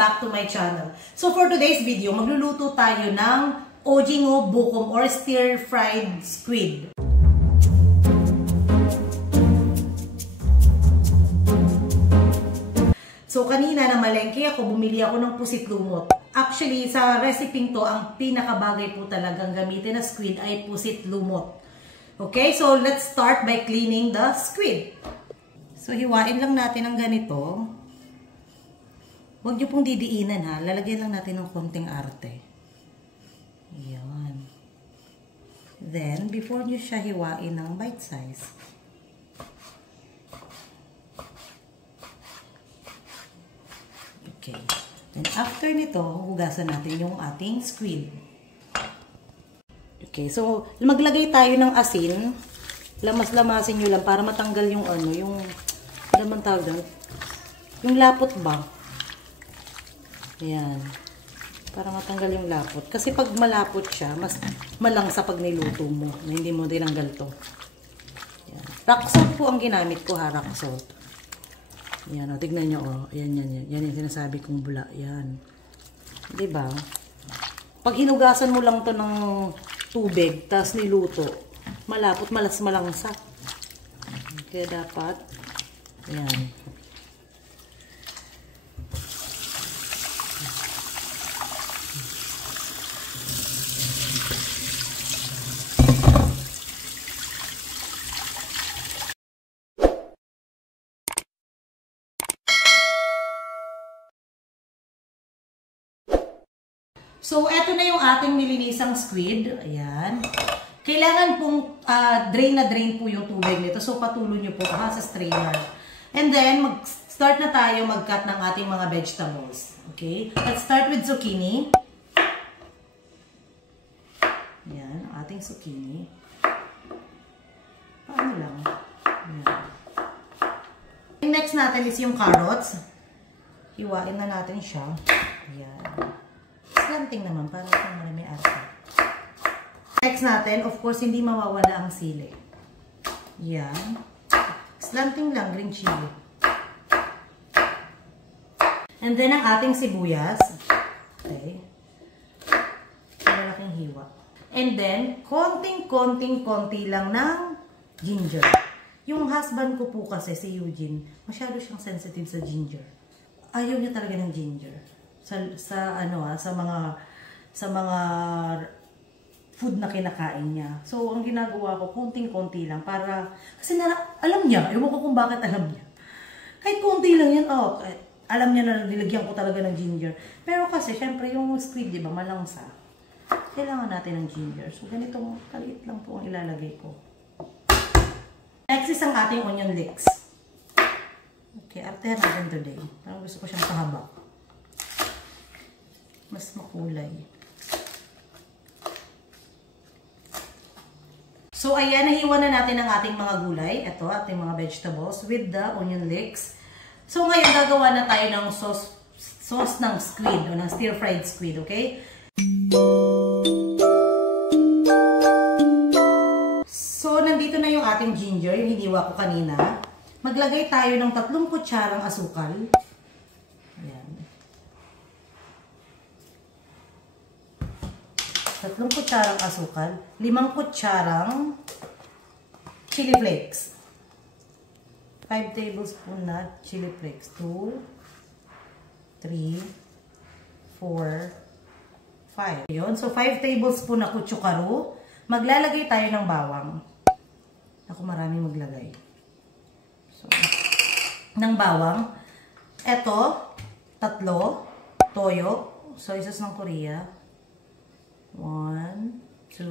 back to my channel. So for today's video, magluluto tayo ng ojingo bukom or stir-fried squid. So kanina na malengke ako, bumili ako ng pusit lumot. Actually, sa recipe to, ang pinakabagay po talagang gamitin na squid ay pusit lumot. Okay, so let's start by cleaning the squid. So hiwain lang natin ng ganito. Huwag nyo pong didiinan ha. Lalagyan lang natin ng konting arte. Ayan. Then, before nyo siya hiwain ng bite size. Okay. Then, after nito, hugasan natin yung ating squid. Okay. So, maglagay tayo ng asin. Lamas-lamasin nyo lang para matanggal yung ano, yung, ano man tawag doon? Yung lapot ba? Ayan. Para matanggal yung lapot. Kasi pag malapot siya, mas malangsa pag niluto mo. Na hindi mo tinanggal to. Ayan. Rock salt po ang ginamit ko ha, rock salt. Ayan, o. Tignan nyo, o. Ayan, yan, yan. Yan yung sinasabi kong bula. Ayan. Diba? Pag hinugasan mo lang to ng tubig, tas niluto, malapot, malangsa. Kaya dapat, ayan. So, eto na yung ating nilinisang squid. Ayan. Kailangan pong drain na drain po yung tubig nito. So, patulo nyo po sa strainer. And then, mag-start na tayo mag-cut ng ating mga vegetables. Okay? Let's start with zucchini. Ayan, ating zucchini. Paano lang? Ayan. Next natin is yung carrots. Hiwain na natin siya. Ayan. Slanting naman, para ito marami arte. Next natin, of course, hindi mawawala ang sili. Yan. Slanting lang, green chili. And then, ang ating sibuyas. Okay. Malaking hiwa. And then, konti lang ng ginger. Yung husband ko po kasi, si Eugene, masyado siyang sensitive sa ginger. Ayaw niya talaga ng ginger. Sa mga food na kinakain niya. So, ang ginagawa ko, konting-konti lang para, kasi alam niya, ewan ko kung bakit alam niya. Kahit konti lang yan, alam niya na nilagyan ko talaga ng ginger. Pero kasi, syempre, yung squid, di ba, malangsa. Kailangan natin ng ginger. So, ganitong kaliit lang po ang ilalagay ko. Next is ang ating onion leeks. Okay, artehan natin today. Parang gusto ko siyang pahaba. Mas makulay. So, ayan, nahiwa na natin ang ating mga gulay. Ito, ating mga vegetables with the onion leeks. So, ngayon, gagawa na tayo ng sauce ng squid, o ng stir-fried squid, okay? So, nandito na yung ating ginger, yung hiniwa ko kanina. Maglagay tayo ng 3 kutsarang asukal. Ayan. 3 kutsarang asukal, 5 kutsarang chili flakes, 5 tablespoon na chili flakes, 2, 3, 4, 5. Yun. So, 5 tablespoon na kutsukaru. Maglalagay tayo ng bawang. Ako marami maglagay. So, ng bawang. Ito, 3, toyo, soy sauce ng Korea. 1, 2,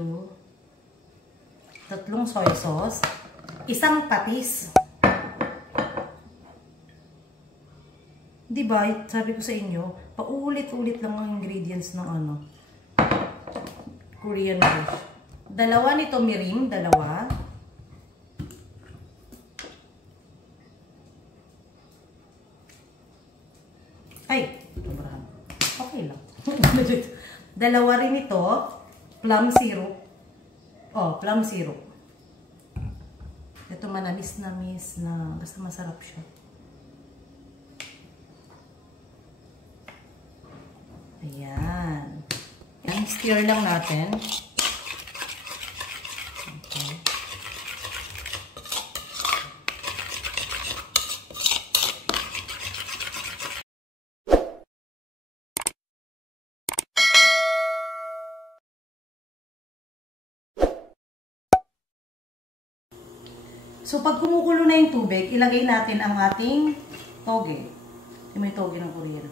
3 soy sauce, 1 patis. Diba, sabi ko sa inyo, paulit-ulit lang ang ingredients ng Korean dish. 2 nito mirin, 2. Ay, sobrahan. Okay lang. 2 rin ito, plum syrup. Oh, plum syrup. Ito manamis-namis na, basta masarap siya. Ayan. Ayan, stir lang natin. Okay. So, pag kumukulo na yung tubig, ilagay natin ang ating toge. Yung may toge ng Korean.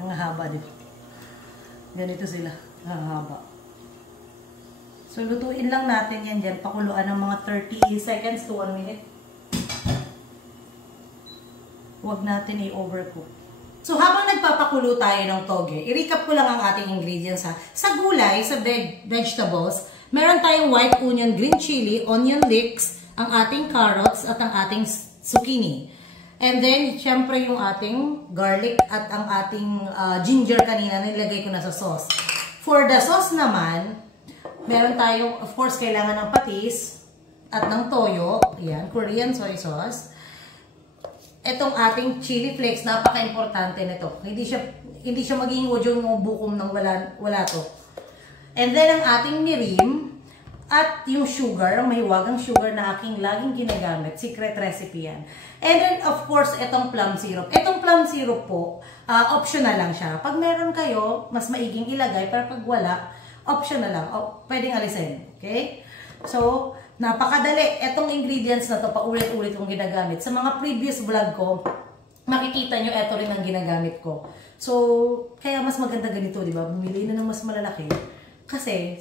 Ang haba, di ba? Ganito sila. Ang haba. So, lutuin lang natin yan dyan. Pakuluan ng mga 30 seconds to 1 minute. Huwag natin i-overcook. So, habang nagpapakulo tayo ng toge, i-recap ko lang ang ating ingredients ha. Sa gulay, sa vegetables, meron tayong white onion, green chili, onion leeks, ang ating carrots at ang ating zucchini. And then, syempre yung ating garlic at ang ating ginger kanina nilagay ko na sa sauce. For the sauce naman, meron tayong, of course, kailangan ng patis at ng toyo. Yan, Korean soy sauce. Itong ating chili flakes, napaka-importante nito. Hindi siya magiging ojong bukom nang wala to. And then, ang ating mirim. At yung sugar, ang mahiwagang sugar na aking laging ginagamit. Secret recipe yan. And then, of course, itong plum syrup. Itong plum syrup po, optional lang siya. Pag meron kayo, mas maiging ilagay. Pero pag wala, optional lang. Pwedeng alisin. Okay? So, napakadali. Itong ingredients na to, paulit-ulit kong ginagamit. Sa mga previous vlog ko, makikita nyo, ito rin ang ginagamit ko. So, kaya mas maganda ganito, di ba? Bumili na ng mas malalaki. Kasi,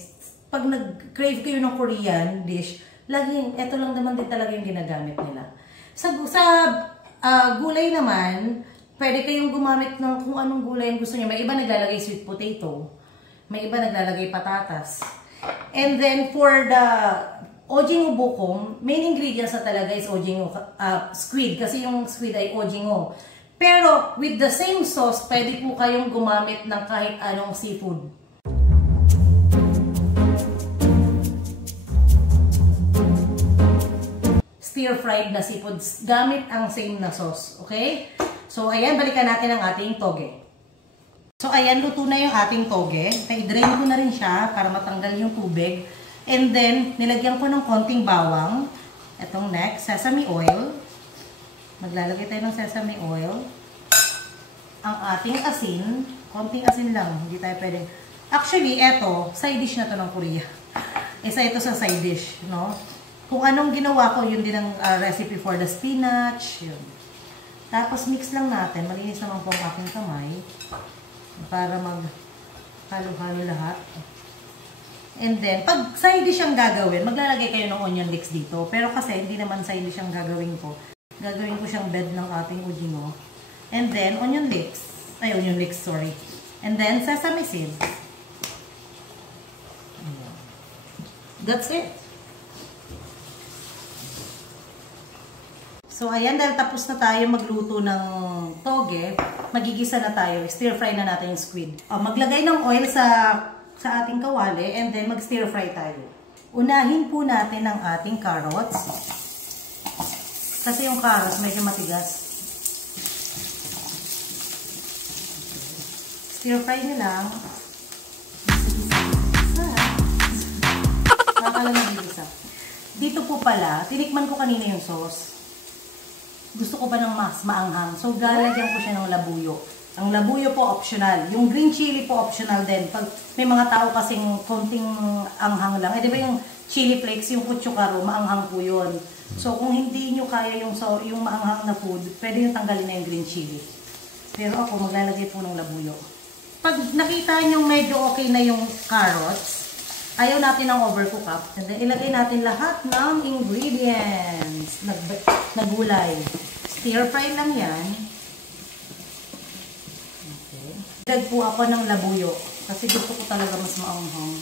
pag nag-crave kayo ng Korean dish, laging, ito lang naman din talaga yung ginagamit nila. Sa gulay naman, pwede kayong gumamit ng kung anong gulay yung gusto niyo. May iba naglalagay sweet potato. May iba naglalagay patatas. And then, for the ojingo bukom, main ingredients na talaga is ojingo, squid. Kasi yung squid ay ojingo. Pero, with the same sauce, pwede po kayong gumamit ng kahit anong seafood. Stir-fried na seafood gamit ang same na sauce. Okay? So, ayan, balikan natin ang ating toge. So, ayan, luto na yung ating toge. I-drain ko na rin siya para matanggal yung tubig. And then, nilagyan ko ng konting bawang. Itong next, sesame oil. Maglalagay tayo ng sesame oil. Ang ating asin. Konting asin lang. Hindi tayo pwedeng. Actually, eto, side dish na to ng Korea. Isa ito sa side dish, no? Kung anong ginawa ko, yun din ang recipe for the spinach. Yun. Tapos mix lang natin. Malinis naman po ang aking kamay. Para mag-halo-halo lahat. And then, pag side dish ang gagawin, maglalagay kayo ng onion leeks dito. Pero kasi, hindi naman side dish ang gagawin ko. Gagawin ko siyang bed ng ating ojingo. And then, onion leeks. Ay, onion leeks, sorry. And then, sesame seeds. That's it. So, ayan, dahil tapos na tayo magluto ng toge, magigisa na tayo. Stir fry na natin yung squid. Maglagay ng oil sa ating kawali and then mag-stir fry tayo. Unahin po natin ang ating carrots. Kasi yung carrots medyo matigas. Stir fry nyo lang. Nakakala nagigisa. Dito po pala, tinikman ko kanina yung sauce. Gusto ko ba ng mas maanghang? So, lalagyan ko siya ng labuyo. Ang labuyo po optional. Yung green chili po optional din. Pag may mga tao kasing konting anghang lang. Eh, di ba yung chili flakes, yung kutsukaro, maanghang po yun. So, kung hindi nyo kaya yung maanghang na food, pwede yung tanggalin na yung green chili. Pero ako, maglalagay po ng labuyo. Pag nakita nyo medyo okay na yung carrots, ayaw natin ng overcook up. And then, ilagay natin lahat ng ingredients na gulay. Stir fry lang yan. Okay. Dagdag po ako ng labuyo. Kasi gusto ko talaga mas maanghang.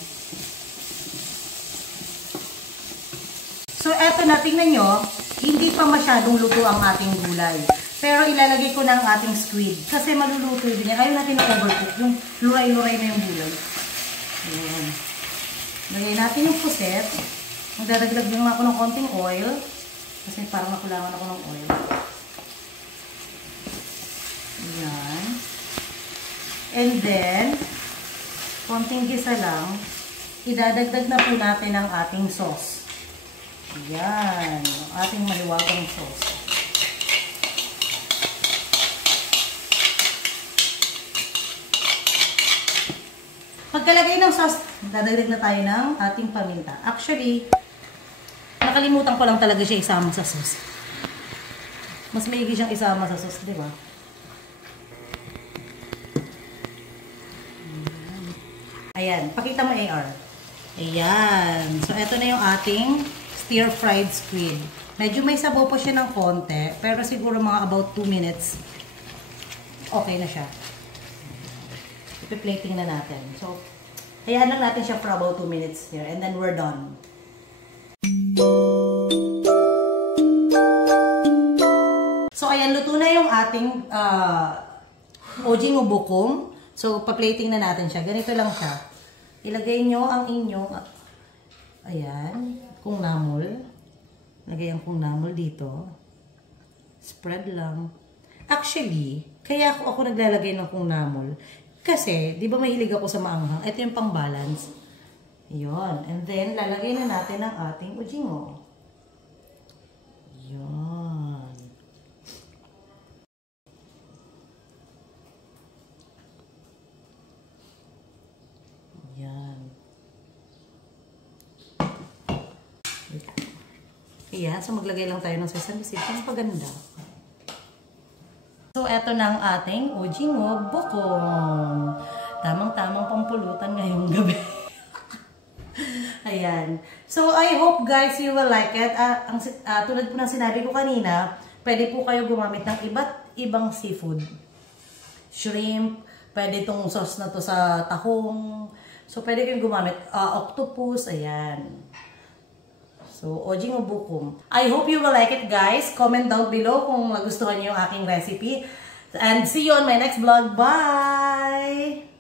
So, eto na. Tingnan nyo. Hindi pa masyadong luto ang ating gulay. Pero ilalagay ko na ang ating squid. Kasi maluluto din yan. Ayaw natin ng overcook. Yung luray-luray na yung gulay. Ayan. Lagay natin yung puset. Magdadaglag din ako ng konting oil. Kasi parang nakulangan ako ng oil. Ayan. And then, konting gisa lang, idadagdag na po natin ang ating sauce. Ayan, ang ating mahiwagang sauce. Pagkalagay ng sauce, dadagdag na tayo ng ating paminta. Actually, nakalimutan ko lang talaga siya isama sa sauce. Mas maigi siyang isama sa sauce, di ba? Ayan, pakita mo AR. Ayan. So, ito na yung ating stir-fried squid. Medyo may sabaw po siya ng konti, pero siguro mga about 2 minutes, okay na siya. Ipi-plating na natin. So, hayaan lang natin siya for about 2 minutes here. And then we're done. So, ayan. Luto na yung ating ojing ubukong. So, pa-plating na natin siya. Ganito lang siya. Ilagay nyo ang inyong ayan. Kung namol. Lagay ang kung namol dito. Spread lang. Actually, kaya ako naglalagay ng kung namol. Kasi, di ba mahilig ako sa maanghang? Ito yung pang-balance. Yun. And then, lalagay na natin ang ating ujingo. Yun. Yan. Ayan. So, maglagay lang tayo ng sesame seeds. Ang paganda. So, eto na ang ating ujingo bokong. Tamang-tamang pampulutan ngayong gabi. Ayan. So, I hope guys you will like it. Tulad po ng sinabi ko kanina, pwede po kayo gumamit ng iba't ibang seafood. Shrimp, pwede itong sauce na to sa tahong. So, pwede kayong gumamit. Octopus, ayan. So, ojingo bokong. I hope you will like it, guys. Comment down below kung nagustuhan niyo yung aking recipe. And see you on my next vlog. Bye!